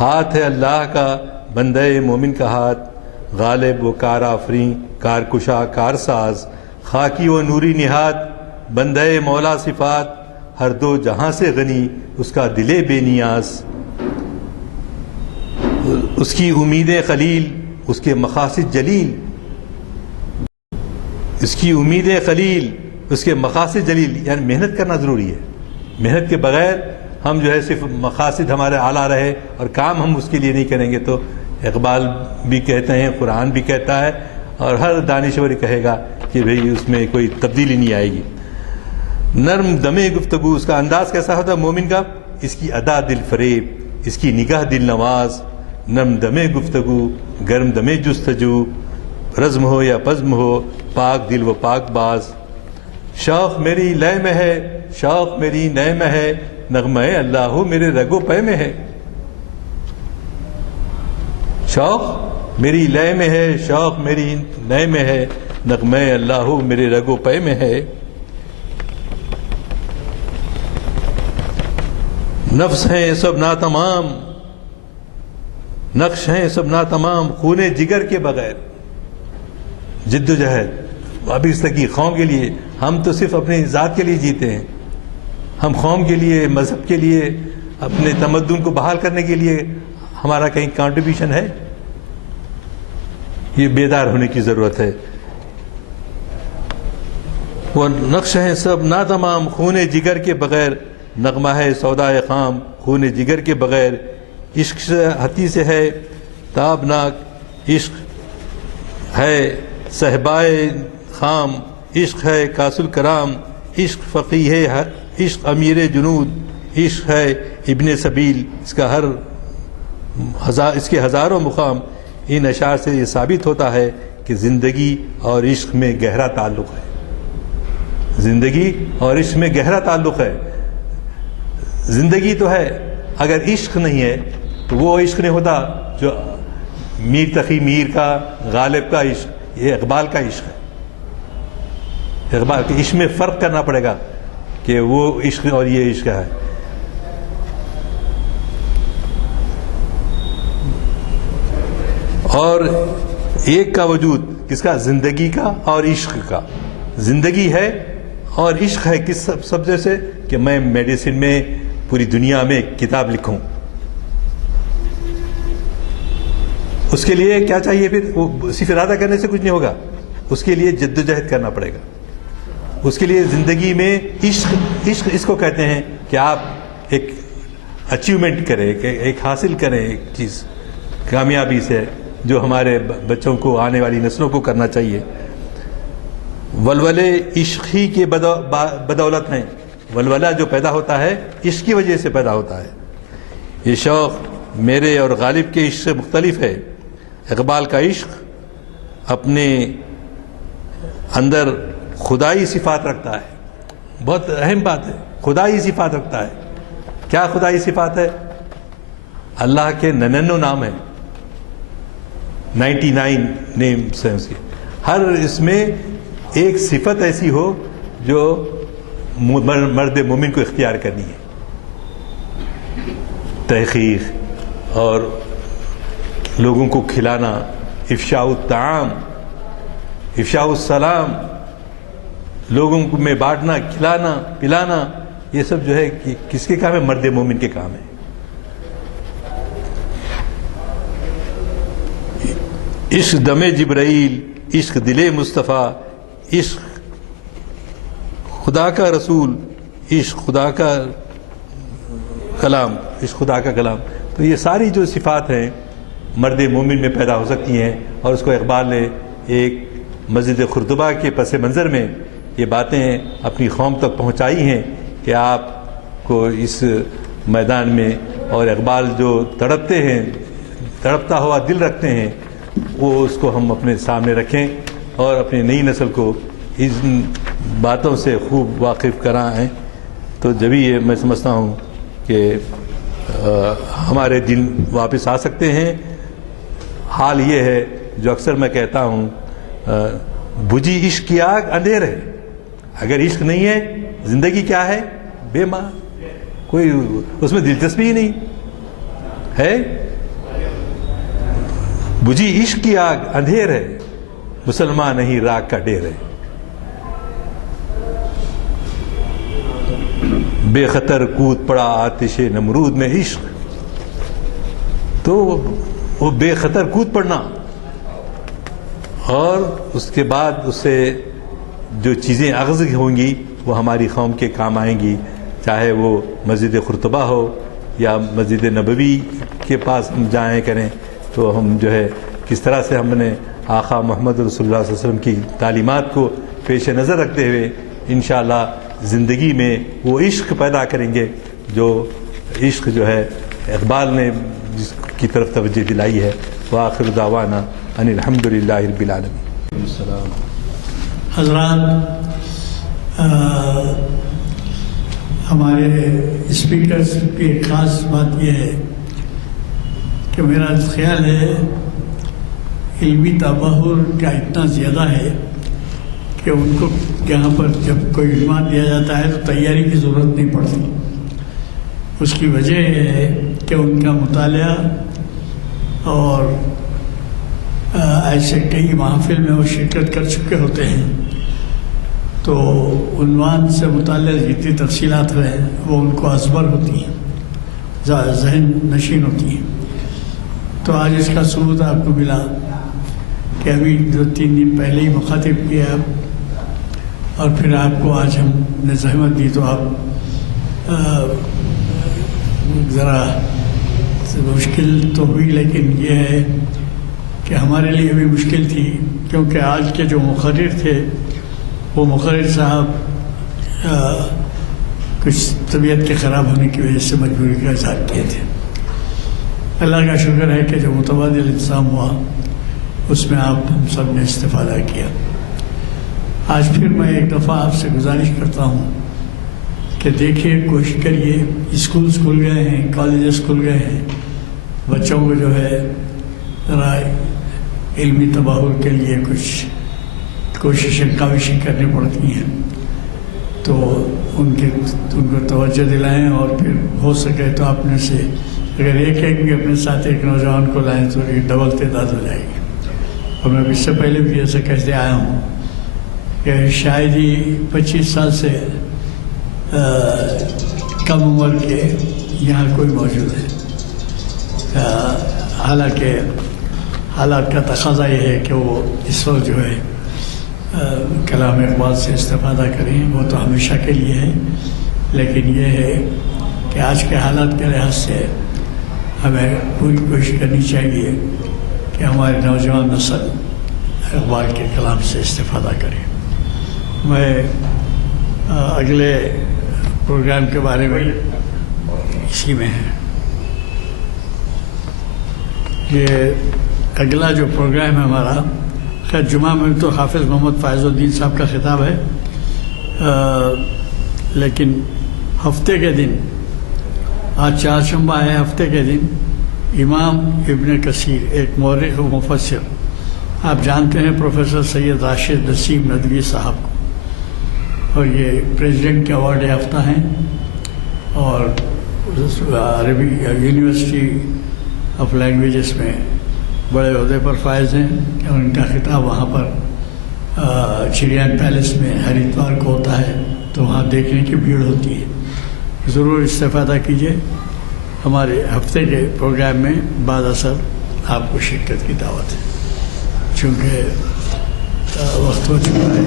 ہاتھ ہے اللہ کا بندے مومن کا ہاتھ، غالب و کار آفریں کارکشا کارساز، خاکی و نوری نہاد بندے مولا صفات، ہر دو جہاں سے غنی اس کا دل بے نیاز، اس کی امید خلیل اس کے مقاصد جلیل، اس کی امید خلیل اس کے مقاصد جلیل، یعنی محنت کرنا ضروری ہے۔ محنت کے بغیر ہم جو ہے صرف مقاصد ہمارے اعلیٰ رہے اور کام ہم اس کے لیے نہیں کریں گے، تو اقبال بھی کہتے ہیں، قرآن بھی کہتا ہے، اور ہر دانشور کہے گا کہ بھئی اس میں کوئی تبدیلی نہیں آئے گی۔ نرم دمے گفتگو، اس کا انداز کیسا ہوتا ہے مومن کا؟ اس کی ادا دل فریب، اس کی نگاہ دل نواز، نرم دمے گفتگو، گرم دمے جستجو، رزم ہو یا پزم ہو، پاک دل و پاک باز۔ شوق میری لے میں ہے، شوق میری نئے میں ہے، نغمہ اللہ میرے رگ و پے میں ہے۔ شوق میری لے میں ہے، شوق میری نئے میں ہے، نغمہ اللہ میرے رگ و پے میں ہے۔ نفس ہیں سب ناتمام، نقش ہیں سب ناتمام، خون جگر کے بغیر۔ جد و جہد ابھی اس تک کی قوم کے لیے، ہم تو صرف اپنی ذات کے لیے جیتے ہیں، ہم قوم کے لیے، مذہب کے لیے، اپنے تمدن کو بحال کرنے کے لیے ہمارا کہیں کنٹریبیوشن ہے؟ یہ بیدار ہونے کی ضرورت ہے۔ وہ نقش ہیں سب ناتمام، خون جگر کے بغیر، نغمہ ہے سودائے خام، خون جگر کے بغیر۔ عشق سے ہتی سے ہے تابناک، عشق ہے صحبائے خام، عشق ہے کاسل کرام، عشق فقیہ ہے، عشق امیر جنود، عشق ہے ابن سبیل۔ اس کے ہزاروں مقام۔ ان اشعار سے یہ ثابت ہوتا ہے کہ زندگی اور عشق میں گہرا تعلق ہے، زندگی اور عشق میں گہرا تعلق ہے۔ زندگی تو ہے، اگر عشق نہیں ہے تو وہ عشق نہیں ہوتا جو میر تقی میر کا، غالب کا عشق، یہ اقبال کا عشق ہے۔ اقبال کے عشق میں فرق کرنا پڑے گا کہ وہ عشق اور یہ عشق ہے۔ اور ایک کا وجود کس کا؟ زندگی کا اور عشق کا۔ زندگی ہے اور عشق ہے کس سبجے سے؟ کہ میں میڈیسن میں پوری دنیا میں کتاب لکھوں۔ اس کے لیے کیا چاہیے پھر؟ وہ صرف ارادہ کرنے سے کچھ نہیں ہوگا، اس کے لیے جد و جہد کرنا پڑے گا۔ اس کے لیے زندگی میں عشق اس کو کہتے ہیں کہ آپ ایک اچیومنٹ کریں، ایک حاصل کریں، ایک چیز کامیابی سے، جو ہمارے بچوں کو، آنے والی نسلوں کو کرنا چاہیے۔ ولولے عشق ہی کے بدولت ہیں، ولولہ جو پیدا ہوتا ہے عشق کی وجہ سے پیدا ہوتا ہے۔ یہ شوق میرے اور غالب کے عشق سے مختلف ہے۔ اقبال کا عشق اپنے اندر خدائی صفات رکھتا ہے، بہت اہم بات ہے، خدائی صفات رکھتا ہے۔ کیا خدائی صفات ہے؟ اللہ کے 99 نام ہیں، 99 نیمز ہیں اس کے، ہر اس میں ایک صفت ایسی ہو جو مرد مومن کو اختیار کرنی ہے۔ تحقیق اور لوگوں کو کھلانا، افشاء الطعام، افشاء السلام، لوگوں کو میں بانٹنا، کھلانا، پلانا، یہ سب جو ہے کس کے کام ہے؟ مرد مومن کے کام ہے۔ عشق دم جبرائیل، عشق دل مصطفیٰ، عشق خدا کا رسول، عشق خدا کا کلام، عشق خدا کا کلام۔ تو یہ ساری جو صفات ہیں مرد مومن میں پیدا ہو سکتی ہیں، اور اس کو اقبال نے ایک مسجد خردبہ کے پس منظر میں یہ باتیں اپنی قوم تک پہنچائی ہیں کہ آپ کو اس میدان میں، اور اقبال جو تڑپتے ہیں، تڑپتا ہوا دل رکھتے ہیں، وہ اس کو ہم اپنے سامنے رکھیں اور اپنی نئی نسل کو ان باتوں سے خوب واقف کرائیں۔ تو جبھی یہ میں سمجھتا ہوں کہ ہمارے دن واپس آ سکتے ہیں۔ حال یہ ہے جو اکثر میں کہتا ہوں، بجھی عشق کی آگ اندھیر ہے۔ اگر عشق نہیں ہے، زندگی کیا ہے؟ بے ماں، کوئی اس میں دلچسپی ہی نہیں ہے۔ بجھی عشق کی آگ اندھیر ہے، مسلمان نہیں راگ کا ڈھیر ہے۔ بے خطر کود پڑا آتش نمرود میں عشق، تو وہ بے خطر کود پڑنا، اور اس کے بعد اس سے جو چیزیں اخذ ہوں گی وہ ہماری قوم کے کام آئیں گی۔ چاہے وہ مسجد قرطبہ ہو یا مسجد نبوی کے پاس ہم جائیں کریں تو ہم جو ہے کس طرح سے ہم نے آقا محمد رسول اللہ صلی اللہ علیہ وسلم کی تعلیمات کو پیش نظر رکھتے ہوئے انشاءاللہ زندگی میں وہ عشق پیدا کریں گے جو عشق جو ہے اقبال نے جس کی طرف توجہ دلائی ہے. وآخر دعوانا ان الحمدللہ رب العالمین. السلام. حضرات، ہمارے اسپیکرز کی ایک خاص بات یہ ہے کہ میرا خیال ہے علمی تباہر کا اتنا زیادہ ہے کہ ان کو یہاں پر جب کوئی عنوان دیا جاتا ہے تو تیاری کی ضرورت نہیں پڑتی. اس کی وجہ یہ ہے کہ ان کا مطالعہ اور ایسے کئی محافل میں وہ شرکت کر چکے ہوتے ہیں، تو عنوان سے متعلق جتنی تفصیلات ہیں وہ ان کو ازبر ہوتی ہیں، ذہن نشین ہوتی ہیں. تو آج اس کا ثبوت آپ کو ملا کہ ابھی 2-3 دن پہلے ہی مخاطب کیا اور پھر آپ کو آج ہم نے زحمت دی تو آپ ذرا مشکل تو ہوئی، لیکن یہ ہے کہ ہمارے لیے بھی مشکل تھی کیونکہ آج کے جو مقرر تھے وہ مقرر صاحب کچھ طبیعت کے خراب ہونے کی وجہ سے مجبوری کا اظہار کیے تھے. اللہ کا شکر ہے کہ جو متبادل انتظام ہوا اس میں آپ ہم سب نے استفادہ کیا. آج پھر میں ایک دفعہ آپ سے گزارش کرتا ہوں کہ دیکھیے، کوشش کریے. اسکول کھل گئے ہیں، کالجز کھل گئے ہیں، بچوں کو جو ہے ذرا علمی تباہر کے لیے کچھ کوششیں کاوشیں کرنی پڑتی ہیں، تو ان کو توجہ دلائیں اور پھر ہو سکے تو اپنے سے اگر ایک بھی اپنے ساتھ ایک نوجوان کو لائیں تو یہ ڈبل تعداد ہو جائے گی. اور میں اس سے پہلے بھی ایسا کہتے آیا ہوں کہ شاید ہی 25 سال سے کم عمر کے یہاں کوئی موجود ہے. حالانکہ حالات کا تقاضا یہ ہے کہ وہ اس وقت جو ہے کلام اقبال سے استفادہ کریں، وہ تو ہمیشہ کے لیے ہے، لیکن یہ ہے کہ آج کے حالات کے لحاظ سے ہمیں پوری کوشش کرنی چاہیے کہ ہمارے نوجوان نسل اقبال کے کلام سے استفادہ کرے. میں اگلے پروگرام کے بارے میں اسی میں ہے. یہ اگلا جو پروگرام ہے ہمارا، خیر جمعہ میں تو حافظ محمد فائز الدین صاحب کا خطاب ہے، لیکن ہفتے کے دن آج چہارشنبہ ہے، ہفتے کے دن امام ابن کثیر ایک مورخ و مفسر، آپ جانتے ہیں پروفیسر سید راشد نسیم ندوی صاحب کو، اور یہ پریزیڈنٹ کے ایوارڈ یافتہ ہیں اور عربی یونیورسٹی آف لینگویجز میں بڑے عہدے پر فائز ہیں. اور ان کا خطاب وہاں پر چڑیان پیلس میں ہر اتوار کو ہوتا ہے، تو وہاں دیکھنے کی بھیڑ ہوتی ہے. ضرور استفادہ کیجیے. ہمارے ہفتے کے پروگرام میں بعد اثر آپ کو شرکت کی دعوت ہے. چونکہ وقت ہو چکا ہے،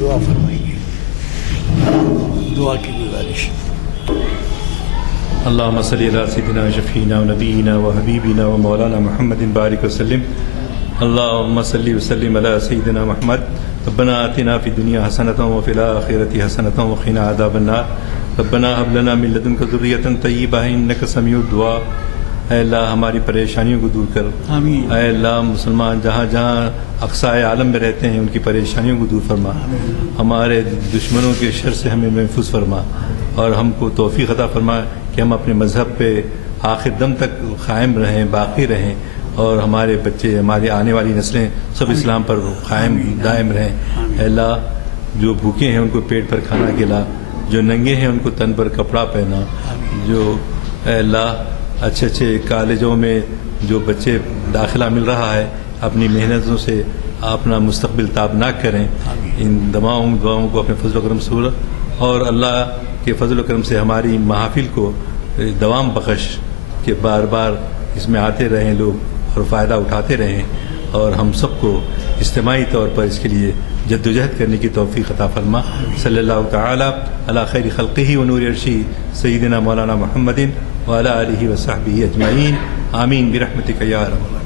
دعا فرمائیے. دعا کی گزارش. اللہم صلی علی سیدنا شفیعنا و نبینا و حبیبنا و مولانا محمد بارک وسلم. اللہم صلی وسلم علی سیدنا محمد. ربنا آتنا فی الدنیا حسنۃ و فی الآخرۃ حسنۃ و قنا عذاب النار. ربنا هب لنا من لدنک ذریۃ طیبہ انک سمیع الدعاء. اے اللہ ہماری پریشانیوں کو دور کر. آمین. اے اللہ مسلمان جہاں جہاں اقصائے عالم میں رہتے ہیں ان کی پریشانیوں کو دور فرما. ہمارے دشمنوں کے شر سے ہمیں محفوظ فرما اور ہم کو توفیق عطا فرما کہ ہم اپنے مذہب پہ آخر دم تک قائم رہیں، باقی رہیں، اور ہمارے بچے، ہماری آنے والی نسلیں سب اسلام پر قائم دائم رہیں. اے اللہ جو بھوکے ہیں ان کو پیٹ پر کھانا کھلا، جو ننگے ہیں ان کو تن پر کپڑا پہنا، جو اے اللہ اچھے اچھے کالجوں میں جو بچے داخلہ مل رہا ہے اپنی محنتوں سے اپنا مستقبل تابناک کریں. ان دعاؤں کو اپنے فضل و کرم سے، اور اللہ کے فضل و کرم سے ہماری محافل کو دوام بخش کہ بار بار اس میں آتے رہیں لوگ اور فائدہ اٹھاتے رہیں، اور ہم سب کو اجتماعی طور پر اس کے لیے جدوجہد کرنے کی توفیق عطا فرما. صلی اللہ تعالی علی خیر خلقہ و نور عرشہ سیدنا مولانا محمد وعلی آلہ وصحبہ اجمعین. آمین برحمتک یا رب العالمین.